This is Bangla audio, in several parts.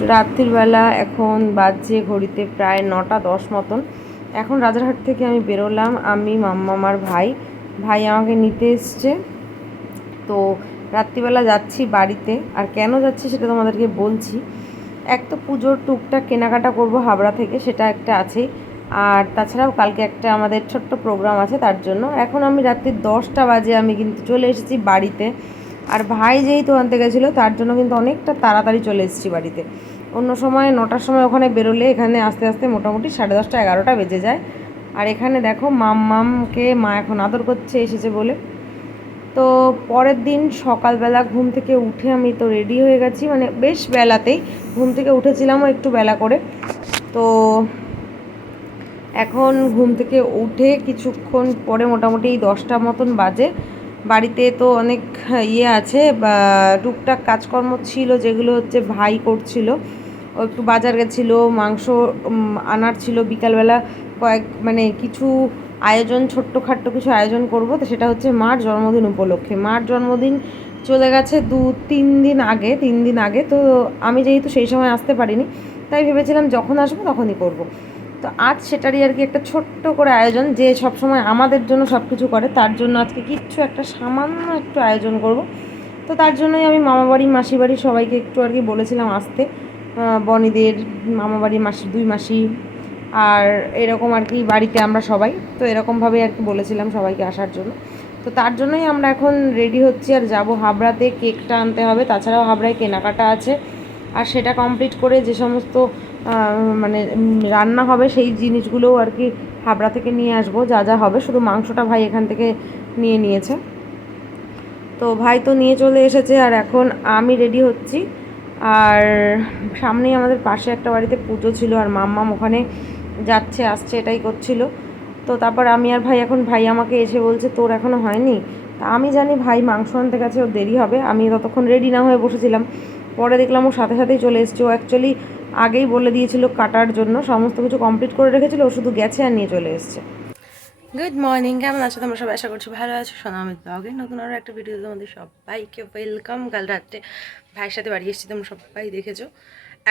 রাত্রিবেলা এখন বাজছে ঘড়িতে প্রায় নটা দশ মতন। এখন রাজারহাট থেকে আমি বেরোলাম, আমি মাম্মামার ভাই। ভাই আমাকে নিতে এসছে। তো রাত্রিবেলা যাচ্ছি বাড়িতে। আর কেন যাচ্ছি সেটা তোমাদেরকে বলছি। এক তো পুজোর টুকটাক কেনাকাটা করব হাবড়া থেকে, সেটা একটা আছেই। আর তাছাড়াও কালকে একটা আমাদের ছোট্ট প্রোগ্রাম আছে তার জন্য। এখন আমি রাত্রি দশটা বাজে আমি কিন্তু চলে এসেছি বাড়িতে। আর ভাই যেহেতু আনতে গেছিল, তার জন্য কিন্তু অনেকটা তাড়াতাড়ি চলে এসেছি বাড়িতে। অন্য সময়, নটার সময় ওখানে বেরোলে এখানে আস্তে আস্তে মোটামুটি সাড়ে দশটা, এগারোটা বেজে যায়। আর এখানে দেখো মাম মামকে মা এখন আদর করছে, এসেছে বলে। তো পরের দিন সকালবেলা ঘুম থেকে উঠে আমি তো রেডি হয়ে গেছি মানে বেশ বেলাতেই। ঘুম থেকে উঠেছিলামও একটু বেলা করে। তো এখন ঘুম থেকে উঠে কিছুক্ষণ পরে মোটামুটি দশটা মতন বাজে। বাড়িতে তো অনেক ইয়ে আছে টুকটাক কাজকর্ম ছিল যেগুলো হচ্ছে ভাই করছিল। ও একটু বাজার গেছিল, মাংস আনার ছিল, বিকালবেলা কয়েক মানে কিছু আয়োজন, ছোট্টখাট্টো কিছু আয়োজন করব। তো সেটা হচ্ছে মার জন্মদিন উপলক্ষে। মার জন্মদিন চলে গেছে দু, তিন দিন আগে, তিন দিন আগে। তো আমি যেহেতু সেই সময় আসতে পারিনি, তাই ভেবেছিলাম যখন আসব তখনই করব। তো আজ সেটারই আর কি একটা ছোট্ট করে আয়োজন, যে সব সময় আমাদের জন্য সব কিছু করে, তার জন্য আজকে কিচ্ছু একটা সামান্য একটু আয়োজন করব। তো তার জন্যই আমি মামা বাড়ি মাসি বাড়ি সবাইকে একটু আর কি বলেছিলাম আসতে। বনিদের মামা বাড়ি মাসি দুই মাসি, আর এরকম আর কি বাড়িতে আমরা সবাই। তো এরকমভাবে আর কি বলেছিলাম সবাইকে আসার জন্য। তো তার জন্যই আমরা এখন রেডি হচ্ছি আর যাব হাবড়াতে কেকটা আনতে হবে। তাছাড়াও হাবড়ায় কেনাকাটা আছে। আর সেটা কমপ্লিট করে যে সমস্ত মানে রান্না হবে সেই জিনিসগুলোও আর কি হাবড়া থেকে নিয়ে আসব, যা যা হবে। শুধু মাংসটা ভাই এখান থেকে নিয়ে নিয়েছে। তো ভাই তো নিয়ে চলে এসেছে, আর এখন আমি রেডি হচ্ছি। আর সামনেই আমাদের পাশে একটা বাড়িতে পুজো ছিল, আর মাম্মাম ওখানে যাচ্ছে, আসছে, এটাই করছিল। তো তারপর আমি আর ভাই এখন, ভাই আমাকে এসে বলছে, তোর এখনও হয়নি? তা আমি জানি ভাই মাংস আনতে গেছে, ওর দেরি হবে। আমি ততক্ষণ রেডি না হয়ে বসেছিলাম। পরে দেখলাম ও সাথে সাথেই চলে এসছে। ও অ্যাকচুয়ালি আগেই বলে দিয়েছিল কাটার জন্য সমস্ত কিছু কমপ্লিট করে রেখেছিল ও শুধু গেছে আর নিয়ে চলে এসছে। গুড মর্নিং কেমন আছো? তোমরা সবাই আশা করছি ভালো আছো। শোনো আমি ব্লগে নতুন আরও একটা ভিডিও তোমাদের সবাইকে ওয়েলকাম কাল রাত্রে ভাইয়ের সাথে বাড়ি এসেছি তোমরা সবাই দেখেছ।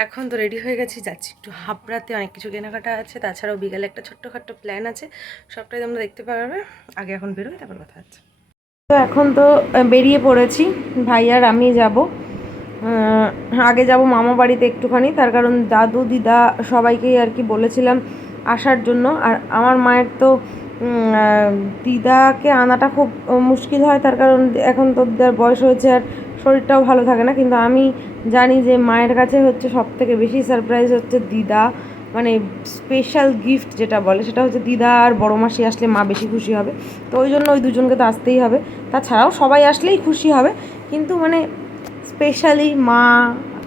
এখন তো রেডি হয়ে গেছি যাচ্ছি একটু হাবড়াতে অনেক কিছু কেনাকাটা আছে। তাছাড়াও বিকালে একটা ছোট্টখাট্ট প্ল্যান আছে সবটাই তোমরা দেখতে পারবে। আগে এখন বেরোই তারপর কথা আছে তো এখন তো বেরিয়ে পড়েছি। ভাই আর আমি যাব। আগে যাব মামা বাড়িতে একটুখানি, তার কারণ দাদু, দিদা সবাইকেই আর কি বলেছিলাম আসার জন্য। আর আমার মায়ের তো দিদাকে আনাটা খুব মুশকিল হয়, তার কারণ এখন তো দিদার বয়স হয়েছে আর শরীরটাও ভালো থাকে না। কিন্তু আমি জানি যে মায়ের কাছে হচ্ছে সব থেকে বেশি সারপ্রাইজ হচ্ছে দিদা মানে স্পেশাল গিফট যেটা বলে, সেটা হচ্ছে দিদা আর বড় মাসি আসলে মা বেশি খুশি হবে। তো ওই জন্য ওই দুজনকে তো আসতেই হবে। তাছাড়াও সবাই আসলেই খুশি হবে। কিন্তু মানে স্পেশালি মা,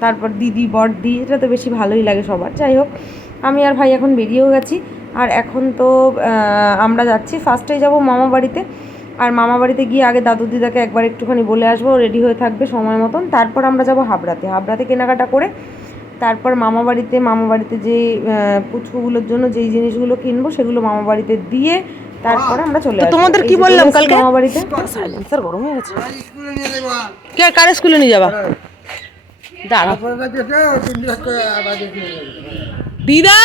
তারপর দিদি, বড়দি, এটা তো বেশি ভালোই লাগে সবার। যাই হোক, আমি আর ভাই এখন বেরিয়েও গেছি। আর এখন তো আমরা যাচ্ছি। ফার্স্টেই যাব মামা বাড়িতে। আর মামা বাড়িতে গিয়ে আগে দাদু দিদাকে একবার একটুখানি বলে আসব। রেডি হয়ে থাকবে সময় মতন। তারপর আমরা যাব হাবড়াতে। হাবড়াতে কেনাকাটা করে তারপর মামা বাড়িতে মামা বাড়িতে যে পুচকুগুলোর জন্য যেই জিনিসগুলো কিনবো, সেগুলো মামা বাড়িতে দিয়ে তারপরে আমরা চলে আসব। তোমাদের কি বললাম কালকে? মামা বাড়িতে সাইলেন্সার গরম হয়ে গেছে। কে কার স্কুলে নিয়ে যাবা? দাঁড়া। দিদা?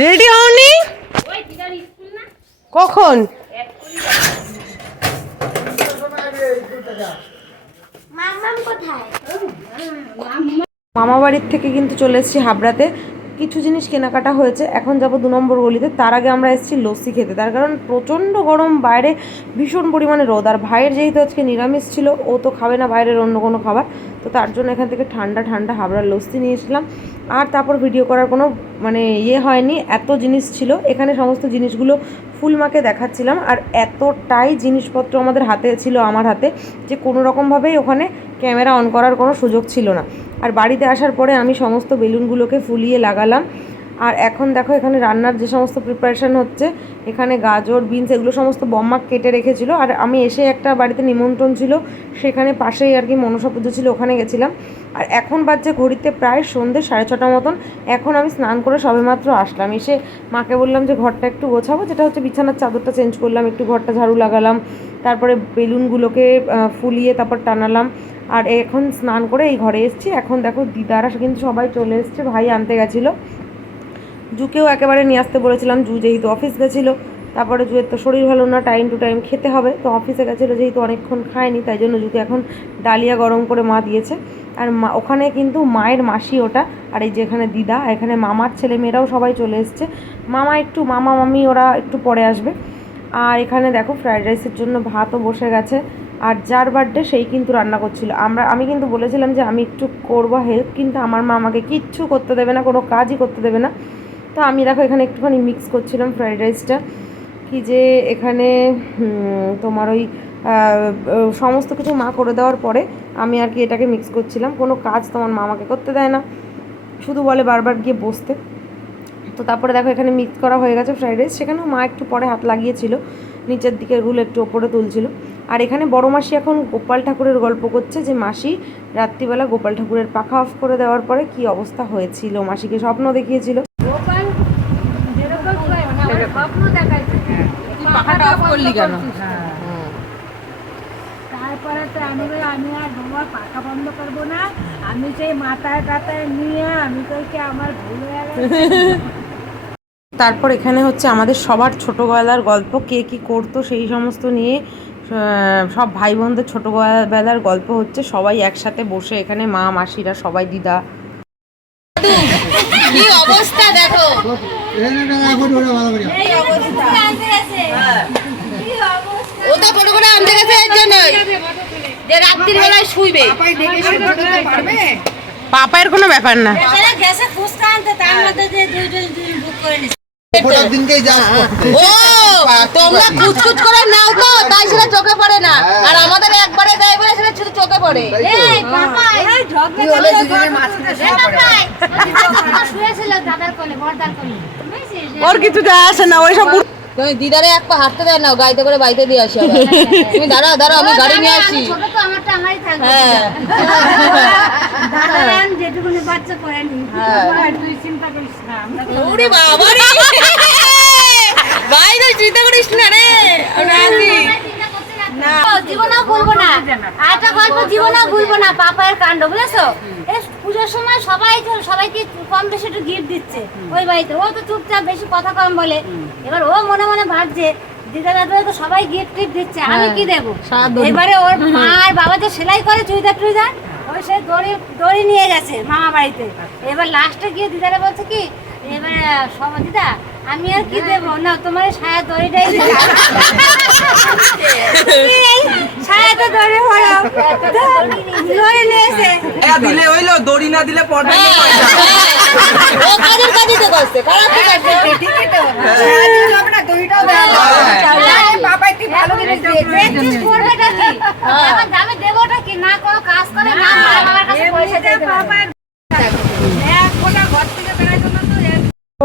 রেডি হওনি? কখন? মামা বাড়ির থেকে কিন্তু চলে এসেছি হাবড়াতে। কিছু জিনিস কেনাকাটা হয়েছে। এখন যাব দু নম্বর গলিতে। তার আগে আমরা এসেছি লস্যি খেতে। তার কারণ প্রচণ্ড গরম, বাইরে ভীষণ পরিমাণে রোদ। আর ভাইয়ের যেহেতু আজকে নিরামিষ ছিল, ও তো খাবে না, বাইরের অন্য কোনো খাবার। তো তার জন্য এখান থেকে ঠান্ডা ঠান্ডা হাবড়ার লস্যি নিয়েছিলাম আর তারপর ভিডিও করার কোনো মানে ইয়ে হয়নি। এত জিনিস ছিল। এখানে সমস্ত জিনিসগুলো ফুলমাকে দেখাচ্ছিলাম। আর এতটাই জিনিসপত্র আমাদের হাতে ছিল আমার হাতে যে কোনো রকমভাবেই ওখানে ক্যামেরা অন করার কোনো সুযোগ ছিল না। আর বাড়িতে আসার পরে আমি সমস্ত বেলুনগুলোকে ফুলিয়ে লাগালাম। আর এখন দেখো, এখানে রান্নার যে সমস্ত প্রিপারেশান হচ্ছে, এখানে গাজর বিনস এগুলো সমস্ত বম্মা কেটে রেখেছিল। আর আমি এসে একটা বাড়িতে নিমন্ত্রণ ছিল, সেখানে পাশেই আর কি মনসা পুজো ছিল, ওখানে গেছিলাম। আর এখন বাজছে ঘড়িতে প্রায় সন্ধ্যে সাড়ে ছটা মতন। এখন আমি স্নান করে সবেমাত্র আসলাম। এসে মাকে বললাম যে, ঘরটা একটু গোছাবো। যেটা হচ্ছে বিছানার চাদরটা চেঞ্জ করলাম, একটু ঘরটা ঝাড়ু লাগালাম। তারপরে বেলুনগুলোকে ফুলিয়ে তারপর টানালাম। আর এখন স্নান করে এই ঘরে এসেছি। এখন দেখো দিদারা কিন্তু সবাই চলে এসছে, ভাই আনতে গেছিল। জুকেও একেবারে নিয়ে আসতে বলেছিলাম, জু যেহেতু অফিস গেছিল, তারপরে জুয়ের তো শরীর ভালো না টাইম টু টাইম খেতে হবে, তো অফিসে গেছিল যেহেতু অনেকক্ষণ খায়নি, তাই জন্য জুকে এখন ডালিয়া গরম করে মা দিয়েছে। আর মা, ওখানে কিন্তু মায়ের মাসি ওটা, আর এই যেখানে দিদা এখানে মামার ছেলে মেয়েরাও সবাই চলে এসছে। মামা একটু, মামা, মামি ওরা একটু পরে আসবে। আর এখানে দেখো ফ্রাইড রাইসের জন্য ভাতও বসে গেছে, আর যার বার্থডে সেই কিন্তু রান্না করছিল। আমরা, আমি কিন্তু বলেছিলাম যে আমি একটু করব হেল্প কিন্তু আমার মা আমাকে কিচ্ছু করতে দেবে না, কোনো কাজই করতে দেবে না। তো আমি দেখো এখানে একটুখানি মিক্স করছিলাম ফ্রাইড রাইসটা কি যে এখানে তোমার ওই সমস্ত কিছু মা করে দেওয়ার পরে আমি আর কি এটাকে মিক্স করছিলাম। কোনো কাজ তোমার মা আমাকে করতে দেয় না। শুধু বলে বারবার গিয়ে বসতে। তো তারপরে দেখো এখানে মিক্স করা হয়ে গেছে ফ্রাইড রাইস সেখানেও মা একটু পরে হাত লাগিয়েছিল। নিচের দিকে রুল একটু ওপরে তুলছিল। আর এখানে বড় মাসি এখন গোপাল ঠাকুরের গল্প করছে যে, মাসি, রাত্রিবেলা গোপাল ঠাকুরের পাখা অফ করে দেওয়ার পরে কি অবস্থা হয়েছিল? মাসিকে স্বপ্ন দেখিয়েছিল গোপাল যেরকম করে মানে আমার স্বপ্ন দেখাইছে পাখাটা অফ করলি কেন? তারপরে তো আমি আমি আর পাখা বন্ধ করব না। আমি সেই মাথায় টাথায় নিয়ে আমি তো আমার ভুল হয়ে তারপর এখানে হচ্ছে আমাদের সবার ছোটোবেলার গল্প কে কী করতো সেই সমস্ত নিয়ে সব ভাই বোনদের ছোটোবেলার গল্প হচ্ছে সবাই একসাথে বসে এখানে মা মাসিরা সবাই দিদা কি অবস্থা দেখো? ও তো ছোট করে আনতে গেছে এর জন্যই যে রাত্রির বেলায় শুইবে পাপায়ের কোনো ব্যাপার না। গ্যাসে ফুসকা আনতে তার মধ্যে যে দুইজন দুই বুক করে তোমরা কুচকুচ নাও তো তাই সেটা চোখে পড়ে না। আর আমাদের একবারে দেয় বলে সেটা শুধু চোখে পড়ে। শুয়েছিল দাদার কোলে বড়দার কোলে। ওর কিছু যায় আসে না ওইসব তুমি দিদারে এক পা হাঁটতে দেয় না গাড়িতে করে বাড়িতে দিয়ে আসি। তুমি দাঁড়াও দাঁড়াও আমি গাড়ি নিয়ে আসি। হ্যাঁ। হ্যাঁ। তুই চিন্তা করিস না আমরা তো- ওরে বাবা রে ভাই চিন্তা করিস না রে আমি জীবনেও ভুলবো না। একটা গল্প জীবনেও ভুলবো না পাপায়ের কাণ্ড বুঝেছ? পুজোর সময় সবাই সবাইকে কম বেশি একটু গিফট দিচ্ছে ওই বাড়িতে। ও তো চুপচাপ বেশি কথা কম বলে। এবার ও মনে মনে ভাবছে দিদা দাদা তো সবাই গিফট টিফট দিচ্ছে আমি কি দেবো? এবারে ওর মা আর বাবা যে সেলাই করে চুড়িদার টুড়িদার ওই সে দড়ি দড়ি নিয়ে গেছে মামা বাড়িতে। এবার লাস্টে গিয়ে দিদারা বলছে কি এবার সব দিদা আমি আর কি দেবো? না তোমার সায়া দড়িটাই ছায়াতে দড়ি ভরাও দড়ি নিয়েছে। দিলে হইল দড়ি না দিলে পর্দা ও তো করছে খারাপ তো করছে প্র্যাকটিস করবেটা কি এখন দামে দেবোটা কি? না কোনো কাজ করে না করে আমার কাছে পয়সা চাইতে পারে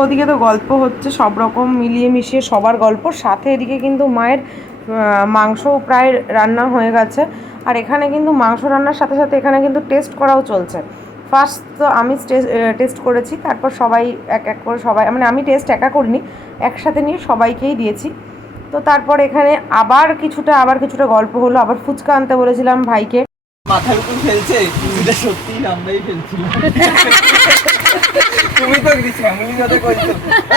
ওদিকে তো গল্প হচ্ছে, সব রকম মিলিয়ে মিশিয়ে সবার গল্প। সাথে এদিকে কিন্তু মায়ের মাংস প্রায় রান্না হয়ে গেছে। আর এখানে কিন্তু মাংস রান্নার সাথে সাথে এখানে কিন্তু টেস্ট করাও চলছে। ফার্স্ট তো আমি টেস্ট করেছি, তারপর সবাই এক এক করে সবাই মানে আমি টেস্ট একা করিনি, একসাথে নিয়ে সবাইকেই দিয়েছি। তো তারপর এখানে আবার কিছুটা আবার কিছুটা গল্প হলো, আবার ফুচকা আনতে বলেছিলাম ভাইকে। মাথার উপর ফেলছে এটা সত্যি আমরাই ফেলছিলাম তুমি তো ফ্যামিলি সাথে কইছো।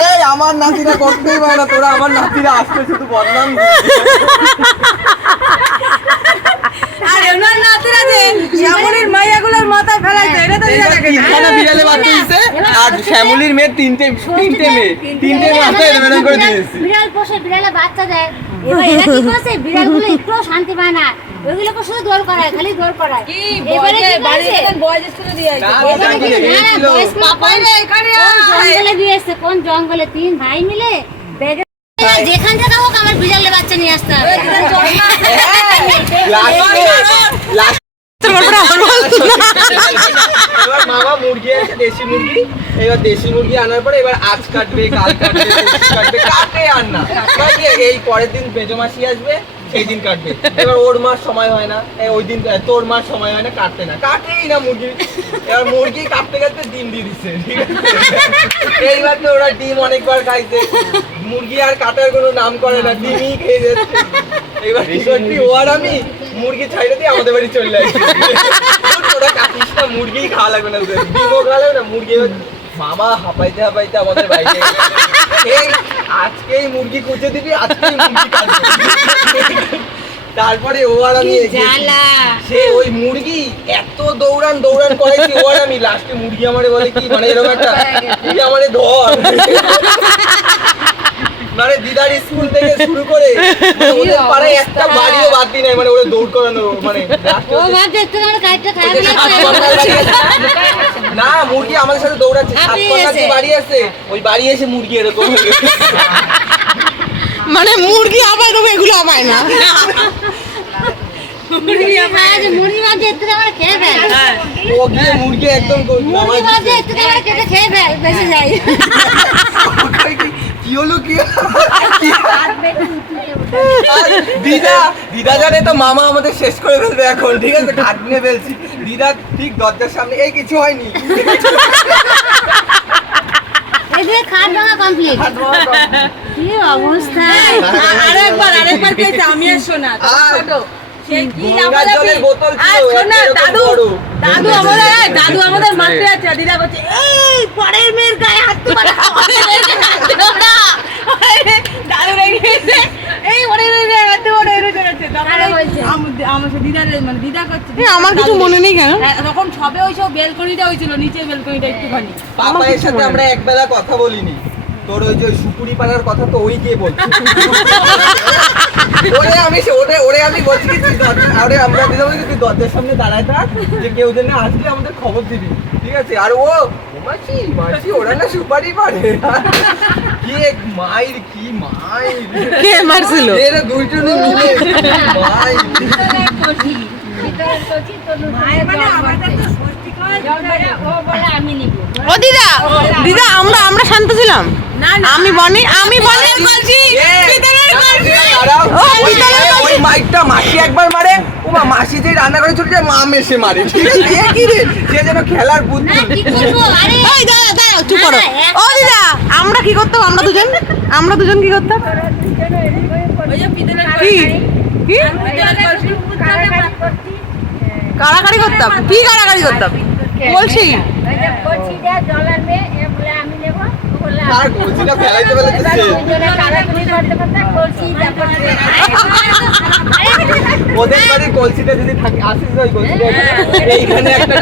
এই আমার নাতিরা করতেই পারে না তোরা আমার নাতিরা আসতে শুধু বদনাম আর এমন নাতিরা যে শ্যামলির মাইয়াগুলোর মাথায় ফেলাইছে এটা তো তিনখানা বিড়ালে বাচ্চা দিছে? আর শ্যামলির মেয়ে তিনটে তিনটে মেয়ে তিনটে মাথায় এরকম করে দিয়েছি। বিড়াল পোষে বিড়ালে বাচ্চা দেয়। এবার এরা কি করেছে? বিড়ালগুলো একটু শান্তি পায় না। ওইগুলোকে শুধু দৌড় করায় খালি দৌড় করায়। এবারে কি স্কুলে দিয়ে কোন জঙ্গলে দিয়ে এসছে কোন জঙ্গলে? তিন ভাই মিলে বেগে যেখান থেকে হোক আমার বিড়ালের বাচ্চা নিয়ে আসতে হবে। লাস্টে লাস্ট এবার মামা মুরগি আছে দেশি মুরগি। এবার দেশি মুরগি আনার পরে এবার আজ কাটবে কাল কাটবে কাটবে কাটে আর না। এই পরের দিন বেজো মাসি আসবে সেই দিন কাটবে। এবার ওর মাস সময় হয় না। ওই দিন তোর মাস সময় হয় না কাটতে না। কাটেই না মুরগি। এবার মুরগি কাটতে কাটতে ডিম দিয়ে দিচ্ছে ঠিক আছে? এইবার তো ওরা ডিম অনেকবার খাইছে। মুরগি আর কাটার কোনো নাম করে না ডিমই খেয়ে যাচ্ছে। এবার কি করছি ও আর আমি? মুরগি ছাইড়ে দিয়ে আমাদের বাড়ি চলে কাটিস না মুরগি খাওয়া লাগবে না ডিমও খাওয়া লাগবে না মুরগি মামা হাঁপাইতে হাঁপাইতে আমাদের বাইরে আজকেই মুরগি কুচে দিবি আজকেই মুরগি কাটবি। তারপরে ও আর আমি সে ওই মুরগি এত দৌড়ান দৌড়ান করাইছি ও আর আমি লাস্টে মুরগি আমারে বলে কি মানে এরকম একটা তুই আমারে ধর। মানে দিদার স্কুল থেকে শুরু করে মানে ওদের পাড়ায় একটা বাড়িও বাদ দিই নাই মানে ওরা দৌড় করানো মানে ও মা দেখতে আমার কাজটা খারাপ। না মুরগি আমাদের সাথে দৌড়াচ্ছে যে বাড়ি আছে ওই বাড়ি এসে মুরগি এরকম মানে মুরগি আবার তবে এগুলো আবার না। মুরগি মুরগি আমার খেয়ে ফেল। ও গিয়ে মুরগি একদম মুরগি আমার কেটে খেয়ে ফেল বেঁচে যায়। কি- কি? হলো কি দিদা দিদা জানে তো মামা আমাদের শেষ করে ফেলবে এখন ঠিক আছে? ঘাট নিয়ে ফেলছি। দিদা ঠিক দরজার সামনে এই কিছু হয়নি। এদের খাট ভাঙা কমপ্লিট কি অবস্থা? আরেকবার আরেকবার আমি আর শোনা, দাদু দাদু আমাদের দাদু আমাদের মারতে যাচ্ছে দিদা বলছে এই পরের মেয়ের গায়ে হাত তো মারা পরের মেয়ের গায়ে হাত দিও না। দাদু রেগে এই পরের মেয়ের হাত দিও না এরকম করছে তখন আরে ওই বলছে। আম- আমার মানে কিছু মনে নেই কেন? হ্যাঁ, তখন সবে ওই সব বেলকনিটা হয়েছিল নিচে বেলকনিটা একটুখানি। পাপায়ের সাথে আমরা একবেলা কথা বলিনি। তোর ওই যে সুপুরি পাড়ার কথা তো ওই গিয়ে বলছে। ওরে আমি সে- ওরে ওরে আমি বলছি কি তুই দরজা আরে আমরা দিলাম কি তুই দরজার সামনে দাঁড়ায় থাক যে কেউ যেন আসলে আমাদের খবর দিবি। ঠিক আছে? আর ও মাসি মাসি ওরা না সুপারি পারে কি এক মাইর কি মাইর। কে মারছিল? এরা দুইজনে মিলে। কি মাইর। মায়ের মানে আমাদের তো ও বলে আমি নিব ও দিদা দিদা আমরা আমরা শান্ত ছিলাম। আমি বনি আমি বনি বলছি ওই মাইকটা মাসি একবার মারে। ও মা মাসি যে রান্না করে মা মেশে মারে। ঠিক আছে এ কি রে? সে যেন খেলার বুদ্ধি। এই দাঁড়াও চুপ করো। ও দিদা আমরা কি করতাম? আমরা দুজন? আমরা দুজন কি করতাম? ওই যে কি কি পিতলের কাড়াকাড়ি করতাম। কি কাড়াকাড়ি করতাম? বলছি। আমি ওদের বাড়ির কলসিটা যদি থাকে আসিস ওই কলসিটা এইখানে একটা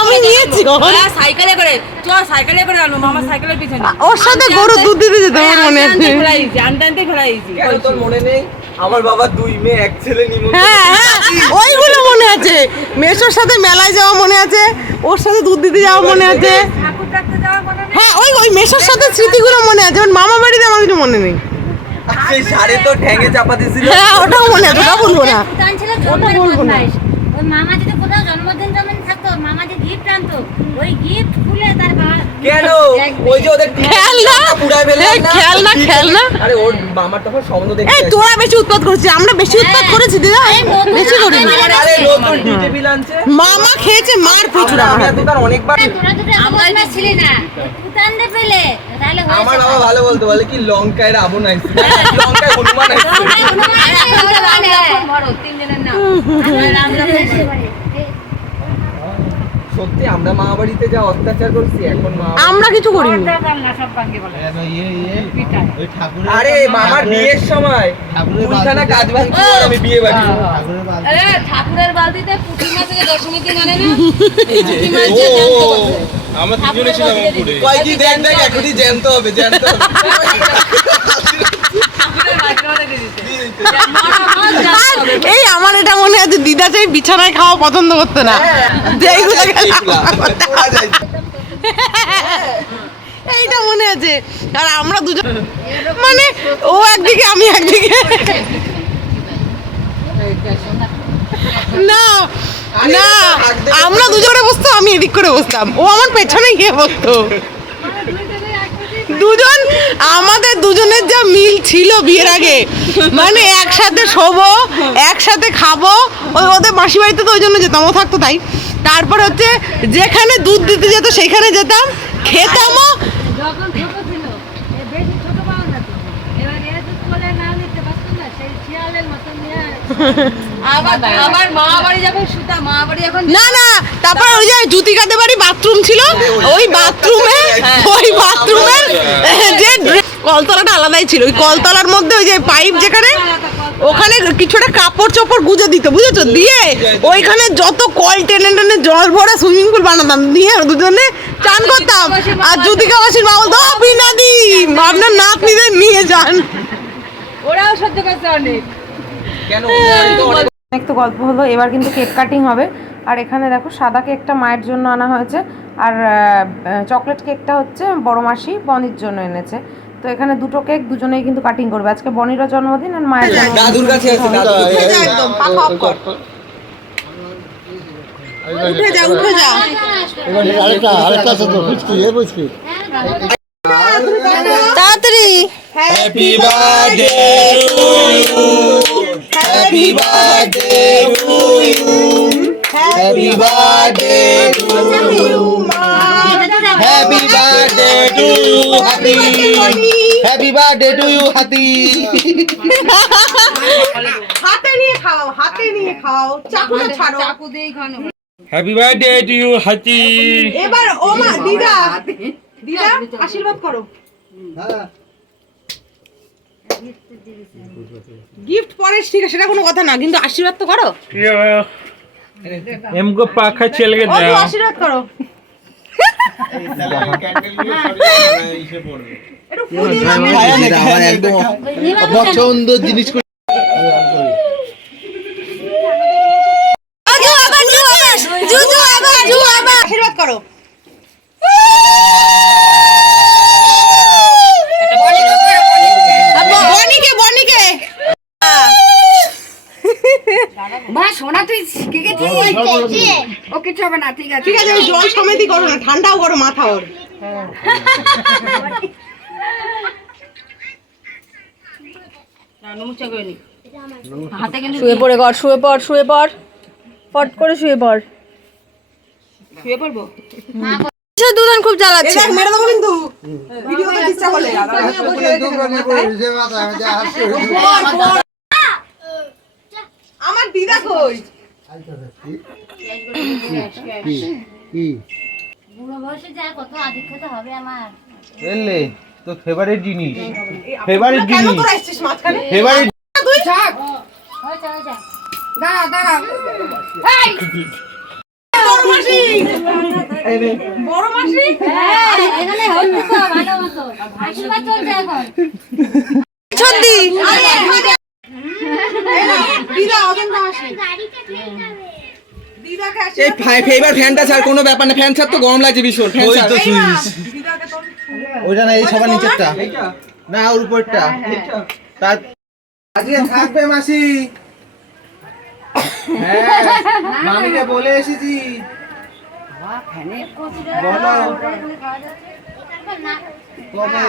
আমি নিয়েছি সাইকেলে করে। চল সাইকেলে করে আনো মামা সাইকেলের পিছনে। ওর সাথে গরু দুধ দিতে যেত আমার মনে আছে। আনতে তোর মনে নেই? আমার বাবা দুই মেয়ে এক ছেলে নিমন্ত্রণ হ্যাঁ হ্যাঁ ওইগুলো মনে আছে। মেসোর সাথে মেলায় যাওয়া মনে আছে ওর সাথে দুধ দিতে যাওয়া মনে আছে। যাওয়া হ্যাঁ ওই ওই মেসোর সাথে স্মৃতিগুলো মনে আছে ওর মামা বাড়িতে আমার কিছু মনে নেই। সেই সাড়ে তো ঠ্যাঙে চাপা দিয়েছিল। হ্যাঁ ওটাও মনে আছে ওটা বলব না। ওটা বলব না। ওই মামা যদি কোথাও জন্মদিন জন্মদিন থাকতো মামা যে গিফট আনতো ওই গিফট খুলে তার কেন? ওই যে ওদের খেলনা? পুরাই ফেলে খেলনা খেলনা? আরে ওর মামার তখন সম্বন্ধ এই তোরা বেশি উৎপাত করেছিস আমরা বেশি উৎপাত হ্যাঁ। করেছি দিদা। বেশি করিনি আরে নতুন ডিজে বিল আনছে। মামা খেয়েছে মার প্রচুর আমি আমার এত তার অনেকবার তোরা দুটো আমরা ছিলি না তুতানতে পেলে তাহলে আমার বাবা ভালো বলতো বলে কি লঙ্কায় রাবণ আইছে লঙ্কায় হনুমান আইছে বড় তিনজনের নাম। সত্যি আমরা মা বাড়িতে যা অত্যাচার করছি এখন মা আমরা কিছু করিনি। আরে মামার বিয়ের সময় কুলখানা কাজ আর আমি বিয়ে বাড়ি। আরে ঠাকুরের বালতিতে পুঁটি মাছ যে দশমীর দিন আনে না আমরা দুজনে ছিলাম কয় কি দেখ দেখ এখনই জ্যান্ত হবে জ্যান্ত হবে। এই আমার এটা মনে আছে দিদা যে বিছানায় খাওয়া পছন্দ করতো না। যাই। এইটা মনে আছে। আর আমরা দুজন মানে ও একদিকে আমি একদিকে। না না আমরা দুজনে বসতাম আমি এদিক করে বসতাম। ও আমার পেছনে গিয়ে বসতো। দুজন, আমাদের দুজনের যা মিল ছিল বিয়ের আগে। মানে একসাথে শোবো, একসাথে খাব ওই ওদের মাসি বাড়িতে তো ওই জন্য যেতাম, ও থাকতো তাই। তারপর হচ্ছে যেখানে দুধ দিতে যেত, সেখানে যেতাম খেতামও না তো তো না নিতে পারতো না। সেই আবার আবার মা বাড়ি যখন সুতা মা বাড়ি যখন না না তারপর ওই যে জুতিকাতে বাড়ি বাথরুম ছিল ওই বাথরুমে ওই বাথরুমের যে কলতলাটা আলাদাই ছিল ওই কলতলার মধ্যে ওই যে পাইপ যেখানে ওখানে কিছু একটা কাপড় চোপড় গুজে দিত বুঝেছ? দিয়ে ওইখানে যত কল টেনে টেনে জল ভরা সুইমিং পুল বানাতাম দিয়ে দুজনে চান করতাম। আর মাসির মা বলতো "ও, বিনাদি আপনার নাতনিদের নিয়ে যান। ওরাও সহ্য করছে অনেক কেন? অনেক তো গল্প হলো এবার কিন্তু কেক কাটিং হবে। আর এখানে দেখো সাদা কেকটা মায়ের জন্য আনা হয়েছে। আর চকলেট কেকটা হচ্ছে বড় মাসি বনির জন্য এনেছে। তো এখানে দুটো কেক দুজনেই কিন্তু কাটিং করবে। আজকে বনিরও জন্মদিন আর মায়ের জন্মদিন। দাদুর কাছে আছে দাদু। একদম পাখা অফ কর উঠে যা উঠে যা। আরেকটা আরেকটা আছে তো ফুচকি এ ফুচকি। তাড়াতাড়ি। Happy birthday to you happy birthday to you happy birthday to you happy birthday to you হাতি হ্যাপি বার্থডে টু ইউ হাতি হাতে নিয়ে খাও হাতে নিয়ে খাও। চাকুটা ছাড়ো। চাকু দিয়ে খানো হ্যাপি বার্থডে টু ইউ হাতি এবার ও মা দিদা দিদা আশীর্বাদ করো। গিফট পরে ঠিক আছে সেটা কোনো কথা না কিন্তু আশীর্বাদ তো করো। এম গো পাখা চলে দাও আশীর্বাদ করো। একদম জিনিস কিছু হবে না ঠিক আছে ঠিক আছে জল সমেতই করো না ঠান্ডাও করো মাথা ওর শুয়ে পড়ে কর শুয়ে পড় শুয়ে পড় পট করে শুয়ে পড় শুয়ে পড়ব দুজন খুব জ্বালাচ্ছে দেখ মেরে দেবো কিন্তু ভিডিওতে ইচ্ছা হলে আমার দিদা কই আদিক খেতে হবে আমার। বুঝলে তো ফেভারিট জিনিস। ফেভারিট জিনিস। তোরা এসছিস মাঝখানে ফেভারিট হয়েছে হয়েছে দাঁড়া দাঁড়া। বড় মাসি। হ্যাঁ, এখানে হচ্ছে তো ভালো মতো। আশীর্বাদ চলছে এখন। সত্যি এই ফেভার ফ্যানটা ছাড় কোনো ব্যাপার না ফ্যান ছাড় তো গরম লাগছে ভীষণ ফ্যান ছাড়। ওইটা না এই সবার নিচেরটা। না ওর উপরটা। তার আজকে থাকবে মাসি। হ্যাঁ মামিকে বলে এসেছি। বলো। কবে?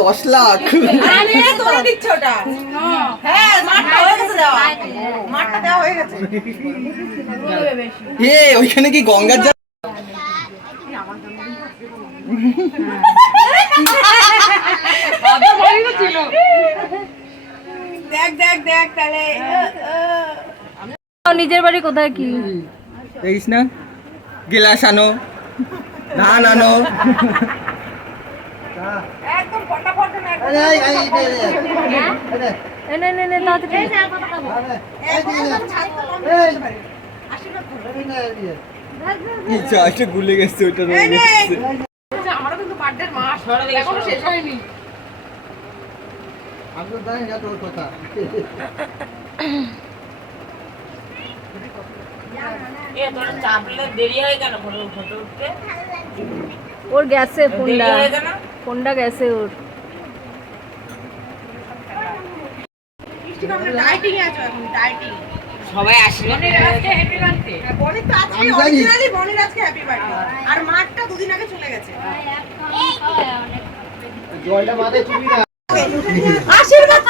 দশ লাখ আরে তোরা দিচ্ছ ওটা হ্যাঁ মাঠটা হয়ে গেছে দেওয়া মাঠটা দেওয়া হয়ে গেছে এ ওইখানে কি গঙ্গার জল দেখ দেখ দেখ তাহলে। নিজের বাড়ি কোথায় কি? দেখিস না? গিলাস আনো ধান আনো। একদম ফটাফট না এনে তাড়াতাড়ি। গুলে গেছে। আমারও কিন্তু বার্থডের মাস। এখনও শেষ হয়নি। আমি তো জানি তোর কথা। ওর গেছে ফোনটা। ফোনটা গেছে ওর। ডাইটিং এ আছো এখন ডাইটিং সবাই আসলো। বনির তো আজকে অরিজিনালি বনির আজকে হ্যাপি বার্থডে আর মাঠটা দুদিন আগে চলে গেছে। জলটা মাথায় না। আশীর্বাদ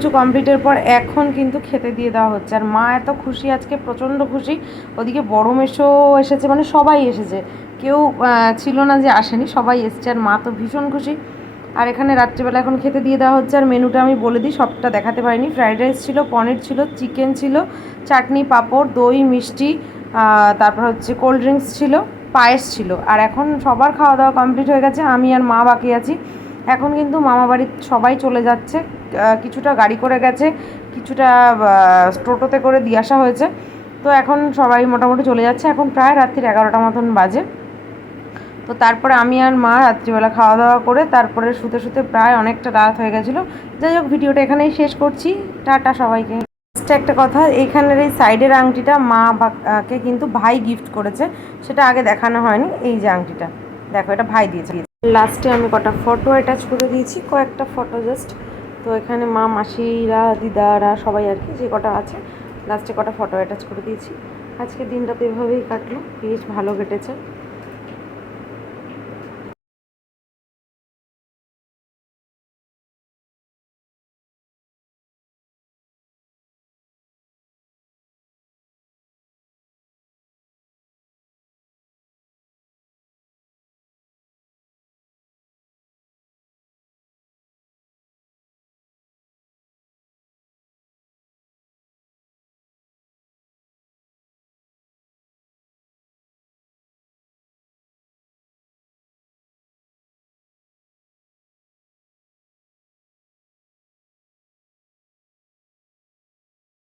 কিছু কমপ্লিটের পর এখন কিন্তু খেতে দিয়ে দেওয়া হচ্ছে। আর মা এত খুশি, আজকে প্রচণ্ড খুশি। ওদিকে বড় মেশো এসেছে মানে সবাই এসেছে। কেউ ছিল না যে আসেনি, সবাই এসেছে। আর মা তো ভীষণ খুশি। আর এখানে রাত্রিবেলা এখন খেতে দিয়ে দেওয়া হচ্ছে। আর মেনুটা আমি বলে দিই, সবটা দেখাতে পারিনি। ফ্রাইড রাইস ছিল, পনির ছিল, চিকেন ছিল, চাটনি, পাঁপড়, দই, মিষ্টি তারপর হচ্ছে কোল্ড ড্রিঙ্কস ছিল, পায়েস ছিল। আর এখন সবার খাওয়া দাওয়া কমপ্লিট হয়ে গেছে। আমি আর মা বাকি আছি। এখন কিন্তু মামা বাড়ির সবাই চলে যাচ্ছে। কিছুটা গাড়ি করে গেছে, কিছুটা টোটোতে করে দিয়ে আসা হয়েছে। তো এখন সবাই মোটামুটি চলে যাচ্ছে। এখন প্রায় রাত্রির এগারোটা মতন বাজে। তো তারপরে আমি আর মা রাত্রিবেলা খাওয়া দাওয়া করে তারপরে শুতে শুতে প্রায় অনেকটা রাত হয়ে গেছিল। যাই হোক, ভিডিওটা এখানেই শেষ করছি। টাটা সবাইকে। একটা কথা এইখানের এই সাইডের আংটিটা মা কে কিন্তু ভাই গিফট করেছে। সেটা আগে দেখানো হয়নি। এই যে আংটিটা। দেখো, এটা ভাই দিয়েছে। লাস্টে আমি কটা ফটো অ্যাটাচ করে দিয়েছি। কয়েকটা ফটো জাস্ট তো এখানে মা, মাসিরা, দিদারা সবাই আর কি যে কটা আছে লাস্টে কটা ফটো অ্যাটাচ করে দিয়েছি। আজকে দিনটা তো এভাবেই কাটলো, বেশ ভালো কেটেছে।